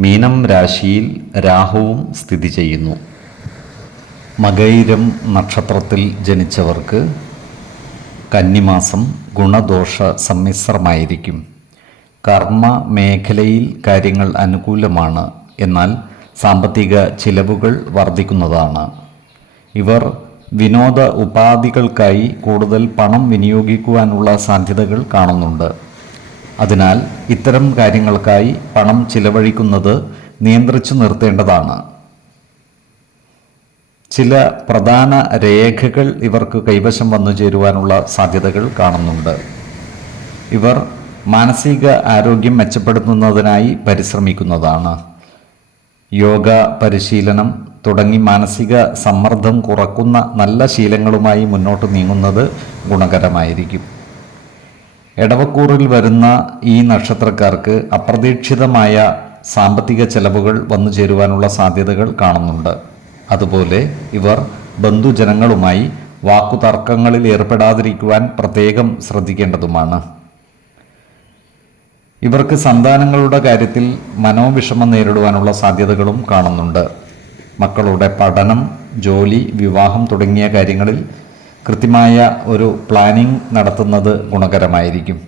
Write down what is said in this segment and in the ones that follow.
മീനം രാശിയിൽ രാഹുവും സ്ഥിതി ചെയ്യുന്നു. മകൈരം നക്ഷത്രത്തിൽ ജനിച്ചവർക്ക് കന്നിമാസം ഗുണദോഷ സമ്മിശ്രമായിരിക്കും. കർമ്മ മേഖലയിൽ കാര്യങ്ങൾ അനുകൂലമാണ്. എന്നാൽ സാമ്പത്തിക ചിലവുകൾ വർദ്ധിക്കുന്നതാണ്. ഇവർ വിനോദ ഉപാധികൾക്കായി കൂടുതൽ പണം വിനിയോഗിക്കുവാനുള്ള സാധ്യതകൾ കാണുന്നുണ്ട്. അതിനാൽ ഇത്തരം കാര്യങ്ങൾക്കായി പണം ചിലവഴിക്കുന്നത് നിയന്ത്രിച്ചു നിർത്തേണ്ടതാണ്. ചില പ്രധാന രേഖകൾ ഇവർക്ക് കൈവശം വന്നു ചേരുവാനുള്ള സാധ്യതകൾ കാണുന്നുണ്ട്. ഇവർ മാനസിക ആരോഗ്യം മെച്ചപ്പെടുത്തുന്നതിനായി പരിശ്രമിക്കുന്നതാണ്. യോഗ പരിശീലനം തുടങ്ങി മാനസിക സമ്മർദ്ദം കുറക്കുന്ന നല്ല ശീലങ്ങളുമായി മുന്നോട്ട് നീങ്ങുന്നത് ഗുണകരമായിരിക്കും. എടവക്കൂറിൽ വരുന്ന ഈ നക്ഷത്രക്കാർക്ക് അപ്രതീക്ഷിതമായ സാമ്പത്തിക ചെലവുകൾ വന്നു ചേരുവാനുള്ള സാധ്യതകൾ കാണുന്നുണ്ട്. അതുപോലെ ഇവർ ബന്ധുജനങ്ങളുമായി വാക്കുതർക്കങ്ങളിൽ ഏർപ്പെടാതിരിക്കുവാൻ പ്രത്യേകം ശ്രദ്ധിക്കേണ്ടതുമാണ്. ഇവർക്ക് സന്താനങ്ങളുടെ കാര്യത്തിൽ മനോവിഷമം നേരിടുവാനുള്ള സാധ്യതകളും കാണുന്നുണ്ട്. മക്കളുടെ പഠനം ജോലി വിവാഹം തുടങ്ങിയ കാര്യങ്ങളിൽ കൃത്യമായ ഒരു പ്ലാനിംഗ് നടത്തുന്നത് ഗുണകരമായിരിക്കും.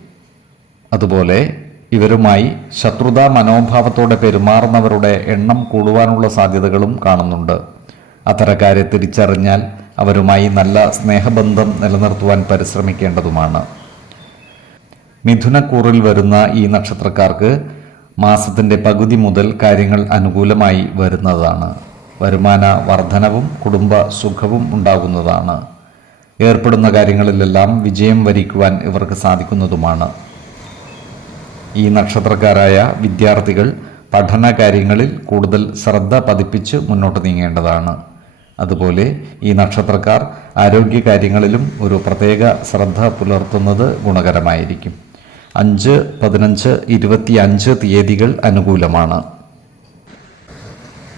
അതുപോലെ ഇവരുമായി ശത്രുതാ മനോഭാവത്തോടെ പെരുമാറുന്നവരുടെ എണ്ണം കൂടുവാനുള്ള സാധ്യതകളും കാണുന്നുണ്ട്. അത്തരക്കാരെ തിരിച്ചറിഞ്ഞാൽ അവരുമായി നല്ല സ്നേഹബന്ധം നിലനിർത്തുവാൻ പരിശ്രമിക്കേണ്ടതുമാണ്. മിഥുനക്കൂറിൽ വരുന്ന ഈ നക്ഷത്രക്കാർക്ക് മാസത്തിന്റെ പകുതി മുതൽ കാര്യങ്ങൾ അനുകൂലമായി വരുന്നതാണ്. വരുമാന വർധനവും കുടുംബ സുഖവും ഉണ്ടാകുന്നതാണ്. ഏർപ്പെടുന്ന കാര്യങ്ങളിലെല്ലാം വിജയം വരിക്കുവാൻ ഇവർക്ക് സാധിക്കുന്നതുമാണ്. ഈ നക്ഷത്രക്കാരായ വിദ്യാർത്ഥികൾ പഠന കാര്യങ്ങളിൽ കൂടുതൽ ശ്രദ്ധ പതിപ്പിച്ച് മുന്നോട്ട് നീങ്ങേണ്ടതാണ്. അതുപോലെ ഈ നക്ഷത്രക്കാർ ആരോഗ്യ കാര്യങ്ങളിലും ഒരു പ്രത്യേക ശ്രദ്ധ പുലർത്തുന്നത് ഗുണകരമായിരിക്കും. അഞ്ച് പതിനഞ്ച് ഇരുപത്തി അഞ്ച് തീയതികൾ അനുകൂലമാണ്.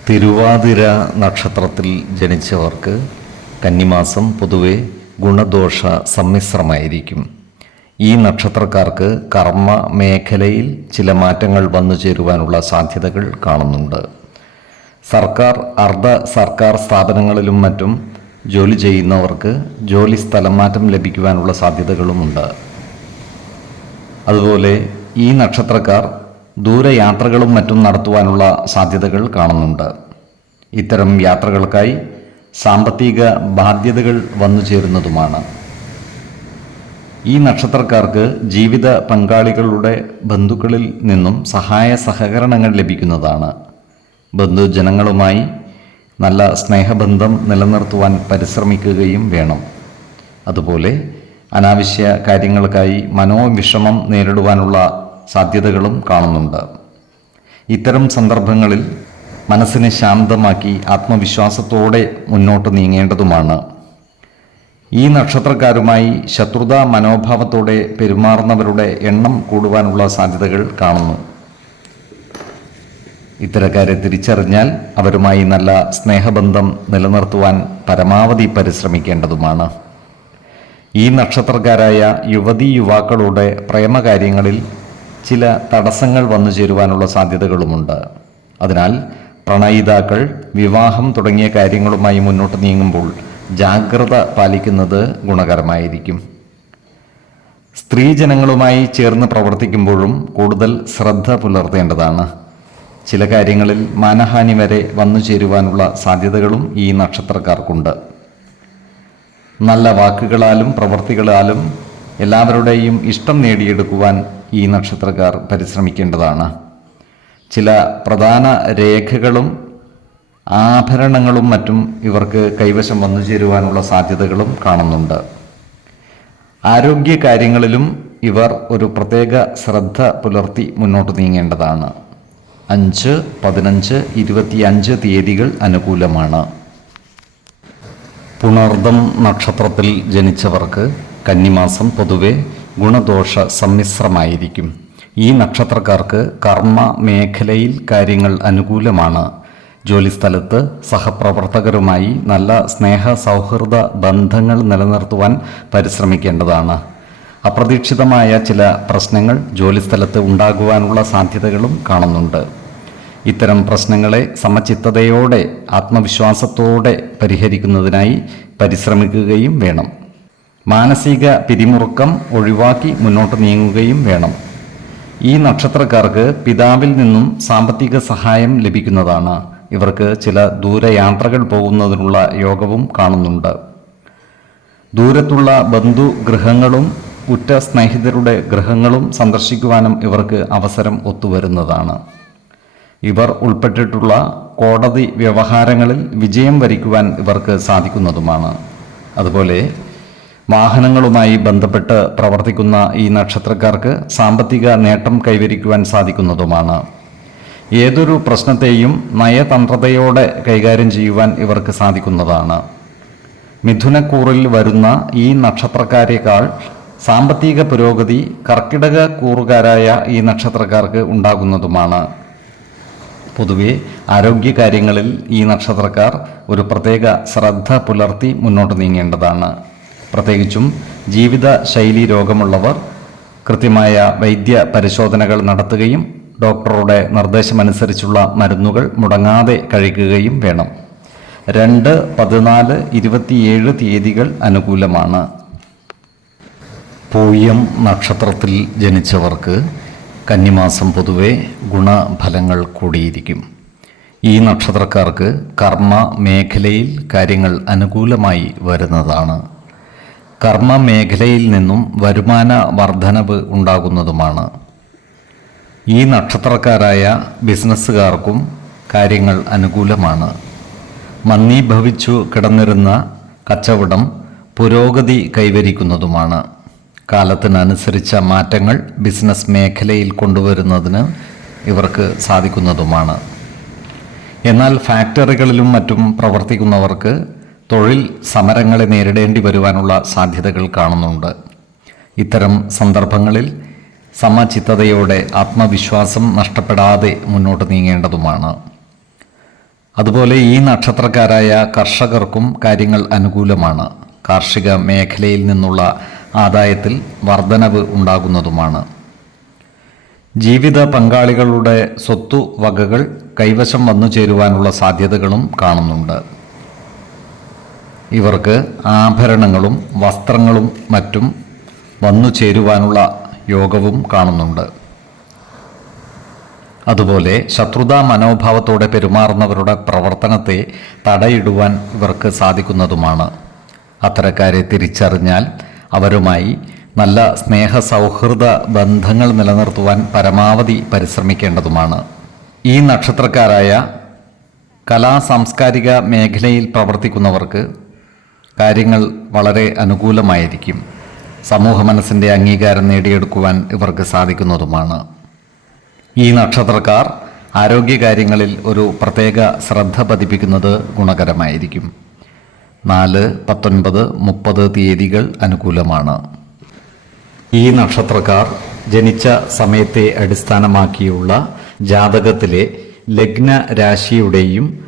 തിരുവാതിര നക്ഷത്രത്തിൽ ജനിച്ചവർക്ക് കന്നിമാസം പൊതുവെ ഗുണദോഷ സമ്മിശ്രമായിരിക്കും ഈ നക്ഷത്രക്കാർക്ക് കർമ്മ മേഖലയിൽ ചില മാറ്റങ്ങൾ വന്നു ചേരുവാനുള്ള സാധ്യതകൾ കാണുന്നുണ്ട്. സർക്കാർ അർദ്ധ സർക്കാർ സ്ഥാപനങ്ങളിലും മറ്റും ജോലി ചെയ്യുന്നവർക്ക് ജോലി സ്ഥലം മാറ്റം ലഭിക്കുവാനുള്ള സാധ്യതകളുമുണ്ട്. അതുപോലെ ഈ നക്ഷത്രക്കാർ ദൂരയാത്രകളും മറ്റും നടത്തുവാനുള്ള സാധ്യതകൾ കാണുന്നുണ്ട്. ഇത്തരം യാത്രകൾക്കായി സാമ്പത്തിക ബാധ്യതകൾ വന്നു ചേരുന്നതുമാണ്. ഈ നക്ഷത്രക്കാർക്ക് ജീവിത പങ്കാളികളുടെ ബന്ധുക്കളിൽ നിന്നും സഹായ സഹകരണങ്ങൾ ലഭിക്കുന്നതാണ്. ബന്ധുജനങ്ങളുമായി നല്ല സ്നേഹബന്ധം നിലനിർത്തുവാൻ പരിശ്രമിക്കുകയും വേണം. അതുപോലെ അനാവശ്യ കാര്യങ്ങൾക്കായി മനോവിഷമം നേരിടുവാനുള്ള സാധ്യതകളും കാണുന്നുണ്ട്. ഇത്തരം സന്ദർഭങ്ങളിൽ മനസ്സിനെ ശാന്തമാക്കി ആത്മവിശ്വാസത്തോടെ മുന്നോട്ട് നീങ്ങേണ്ടതുമാണ്. ഈ നക്ഷത്രക്കാരുമായി ശത്രുതാ മനോഭാവത്തോടെ പെരുമാറുന്നവരുടെ എണ്ണം കൂടുവാനുള്ള സാധ്യതകൾ കാണുന്നു. ഇത്തരക്കാരെ തിരിച്ചറിഞ്ഞാൽ അവരുമായി നല്ല സ്നേഹബന്ധം നിലനിർത്തുവാൻ പരമാവധി പരിശ്രമിക്കേണ്ടതുമാണ്. ഈ നക്ഷത്രക്കാരായ യുവതി യുവാക്കളുടെ പ്രേമകാര്യങ്ങളിൽ ചില തടസ്സങ്ങൾ വന്നു ചേരുവാനുള്ള സാധ്യതകളുമുണ്ട്. അതിനാൽ പ്രണയിതാക്കൾ വിവാഹം തുടങ്ങിയ കാര്യങ്ങളുമായി മുന്നോട്ട് നീങ്ങുമ്പോൾ ജാഗ്രത പാലിക്കുന്നത് ഗുണകരമായിരിക്കും. സ്ത്രീജനങ്ങളുമായി ചേർന്ന് പ്രവർത്തിക്കുമ്പോഴും കൂടുതൽ ശ്രദ്ധ പുലർത്തേണ്ടതാണ്. ചില കാര്യങ്ങളിൽ മാനഹാനി വരെ വന്നു ചേരുവാനുള്ള സാധ്യതകളും ഈ നക്ഷത്രക്കാർക്കുണ്ട്. നല്ല വാക്കുകളാലും പ്രവർത്തികളാലും എല്ലാവരുടെയും ഇഷ്ടം നേടിയെടുക്കുവാൻ ഈ നക്ഷത്രക്കാർ പരിശ്രമിക്കേണ്ടതാണ്. ചില പ്രധാന രേഖകളും ആഭരണങ്ങളും മറ്റും ഇവർക്ക് കൈവശം വന്നു ചേരുവാനുള്ള സാധ്യതകളും കാണുന്നുണ്ട്. ആരോഗ്യ കാര്യങ്ങളിലും ഇവർ ഒരു പ്രത്യേക ശ്രദ്ധ പുലർത്തി മുന്നോട്ട് നീങ്ങേണ്ടതാണ്. അഞ്ച് പതിനഞ്ച് ഇരുപത്തിയഞ്ച് തീയതികൾ അനുകൂലമാണ്. പുണർദം നക്ഷത്രത്തിൽ ജനിച്ചവർക്ക് കന്നിമാസം പൊതുവെ ഗുണദോഷ സമ്മിശ്രമായിരിക്കും ഈ നക്ഷത്രക്കാർക്ക് കർമ്മ മേഖലയിൽ കാര്യങ്ങൾ അനുകൂലമാണ്. ജോലിസ്ഥലത്ത് സഹപ്രവർത്തകരുമായി നല്ല സ്നേഹ സൗഹൃദ ബന്ധങ്ങൾ നിലനിർത്തുവാൻ പരിശ്രമിക്കേണ്ടതാണ്. അപ്രതീക്ഷിതമായ ചില പ്രശ്നങ്ങൾ ജോലിസ്ഥലത്ത് ഉണ്ടാകുവാനുള്ള സാധ്യതകളും കാണുന്നുണ്ട്. ഇത്തരം പ്രശ്നങ്ങളെ സമചിത്തതയോടെ ആത്മവിശ്വാസത്തോടെ പരിഹരിക്കുന്നതിനായി പരിശ്രമിക്കുകയും വേണം. മാനസിക പിരിമുറുക്കം ഒഴിവാക്കി മുന്നോട്ട് നീങ്ങുകയും വേണം. ഈ നക്ഷത്രക്കാർക്ക് പിതാവിൽ നിന്നും സാമ്പത്തിക സഹായം ലഭിക്കുന്നതാണ്. ഇവർക്ക് ചില ദൂരയാത്രകൾ പോകുന്നതിനുള്ള യോഗവും കാണുന്നുണ്ട്. ദൂരത്തുള്ള ബന്ധു ഗ്രഹങ്ങളും ഉറ്റ സ്നേഹിതരുടെ ഗൃഹങ്ങളും സന്ദർശിക്കുവാനും ഇവർക്ക് അവസരം ഒത്തുവരുന്നതാണ്. ഇവർ ഉൾപ്പെട്ടിട്ടുള്ള കോടതി വ്യവഹാരങ്ങളിൽ വിജയം വരിക്കുവാൻ ഇവർക്ക് സാധിക്കുന്നതുമാണ്. അതുപോലെ വാഹനങ്ങളുമായി ബന്ധപ്പെട്ട് പ്രവർത്തിക്കുന്ന ഈ നക്ഷത്രക്കാർക്ക് സാമ്പത്തിക നേട്ടം കൈവരിക്കുവാൻ സാധിക്കുന്നതുമാണ്. ഏതൊരു പ്രശ്നത്തെയും നയതന്ത്രതയോടെ കൈകാര്യം ചെയ്യുവാൻ ഇവർക്ക് സാധിക്കുന്നതാണ്. മിഥുനക്കൂറിൽ വരുന്ന ഈ നക്ഷത്രക്കാരേക്കാൾ സാമ്പത്തിക പുരോഗതി കർക്കിടക കൂറുകാരായ ഈ നക്ഷത്രക്കാർക്ക് ഉണ്ടാകുന്നതുമാണ്. പൊതുവെ ആരോഗ്യകാര്യങ്ങളിൽ ഈ നക്ഷത്രക്കാർ ഒരു പ്രത്യേക ശ്രദ്ധ പുലർത്തി മുന്നോട്ട് നീങ്ങേണ്ടതാണ്. പ്രത്യേകിച്ചും ജീവിത ശൈലി രോഗമുള്ളവർ കൃത്യമായ വൈദ്യ പരിശോധനകൾ നടത്തുകയും ഡോക്ടറുടെ നിർദ്ദേശമനുസരിച്ചുള്ള മരുന്നുകൾ മുടങ്ങാതെ കഴിക്കുകയും വേണം. രണ്ട് പതിനാല് ഇരുപത്തിയേഴ് തീയതികൾ അനുകൂലമാണ്. പൂയം നക്ഷത്രത്തിൽ ജനിച്ചവർക്ക് കന്നിമാസം പൊതുവെ ഗുണഫലങ്ങൾ കൂടിയിരിക്കും. ഈ നക്ഷത്രക്കാർക്ക് കർമ്മ മേഖലയിൽ കാര്യങ്ങൾ അനുകൂലമായി വരുന്നതാണ്. കർമ്മ മേഖലയിൽ നിന്നും വരുമാന വർധനവ് ഉണ്ടാകുന്നതുമാണ്. ഈ നക്ഷത്രക്കാരായ ബിസിനസ്സുകാർക്കും കാര്യങ്ങൾ അനുകൂലമാണ്. മന്ദീഭവിച്ചു കിടന്നിരുന്ന കച്ചവടം പുരോഗതി കൈവരിക്കുന്നതുമാണ്. കാലത്തിനനുസരിച്ച മാറ്റങ്ങൾ ബിസിനസ് മേഖലയിൽ കൊണ്ടുവരുന്നതിന് ഇവർക്ക് സാധിക്കുന്നതുമാണ്. എന്നാൽ ഫാക്ടറികളിലും മറ്റും പ്രവർത്തിക്കുന്നവർക്ക് തൊഴിൽ സമരങ്ങളെ നേരിടേണ്ടി വരുവാനുള്ള സാധ്യതകൾ കാണുന്നുണ്ട്. ഇത്തരം സന്ദർഭങ്ങളിൽ സമചിത്തതയോടെ ആത്മവിശ്വാസം നഷ്ടപ്പെടാതെ മുന്നോട്ട് നീങ്ങേണ്ടതുമാണ്. അതുപോലെ ഈ നക്ഷത്രക്കാരായ കർഷകർക്കും കാര്യങ്ങൾ അനുകൂലമാണ്. കാർഷിക മേഖലയിൽ നിന്നുള്ള ആദായത്തിൽ വർധനവ് ഉണ്ടാകുന്നതുമാണ്. ജീവിത പങ്കാളികളുടെ സ്വത്തു വകകൾ കൈവശം വന്നു ചേരുവാനുള്ള സാധ്യതകളും കാണുന്നുണ്ട്. ഇവർക്ക് ആഭരണങ്ങളും വസ്ത്രങ്ങളും മറ്റും വന്നു ചേരുവാനുള്ള യോഗവും കാണുന്നുണ്ട്. അതുപോലെ ശത്രുതാ മനോഭാവത്തോടെ പെരുമാറുന്നവരുടെ പ്രവർത്തനത്തെ തടയിടുവാൻ ഇവർക്ക് സാധിക്കുന്നതുമാണ്. അത്തരക്കാരെ തിരിച്ചറിഞ്ഞാൽ അവരുമായി നല്ല സ്നേഹ സൗഹൃദ ബന്ധങ്ങൾ നിലനിർത്തുവാൻ പരമാവധി പരിശ്രമിക്കേണ്ടതുമാണ്. ഈ നക്ഷത്രക്കാരായ കലാ സാംസ്കാരിക മേഖലയിൽ പ്രവർത്തിക്കുന്നവർക്ക് കാര്യങ്ങൾ വളരെ അനുകൂലമായിരിക്കും. സമൂഹ മനസ്സിന്റെ അംഗീകാരം നേടിയെടുക്കുവാൻ ഇവർക്ക് സാധിക്കുന്നതുമാണ്. ഈ നക്ഷത്രക്കാർ ആരോഗ്യകാര്യങ്ങളിൽ ഒരു പ്രത്യേക ശ്രദ്ധ പതിപ്പിക്കുന്നത് ഗുണകരമായിരിക്കും. നാല് പത്തൊൻപത് മുപ്പത് തീയതികൾ അനുകൂലമാണ്. ഈ നക്ഷത്രക്കാർ ജനിച്ച സമയത്തെ അടിസ്ഥാനമാക്കിയുള്ള ജാതകത്തിലെ ലഗ്ന രാശിയുടെയും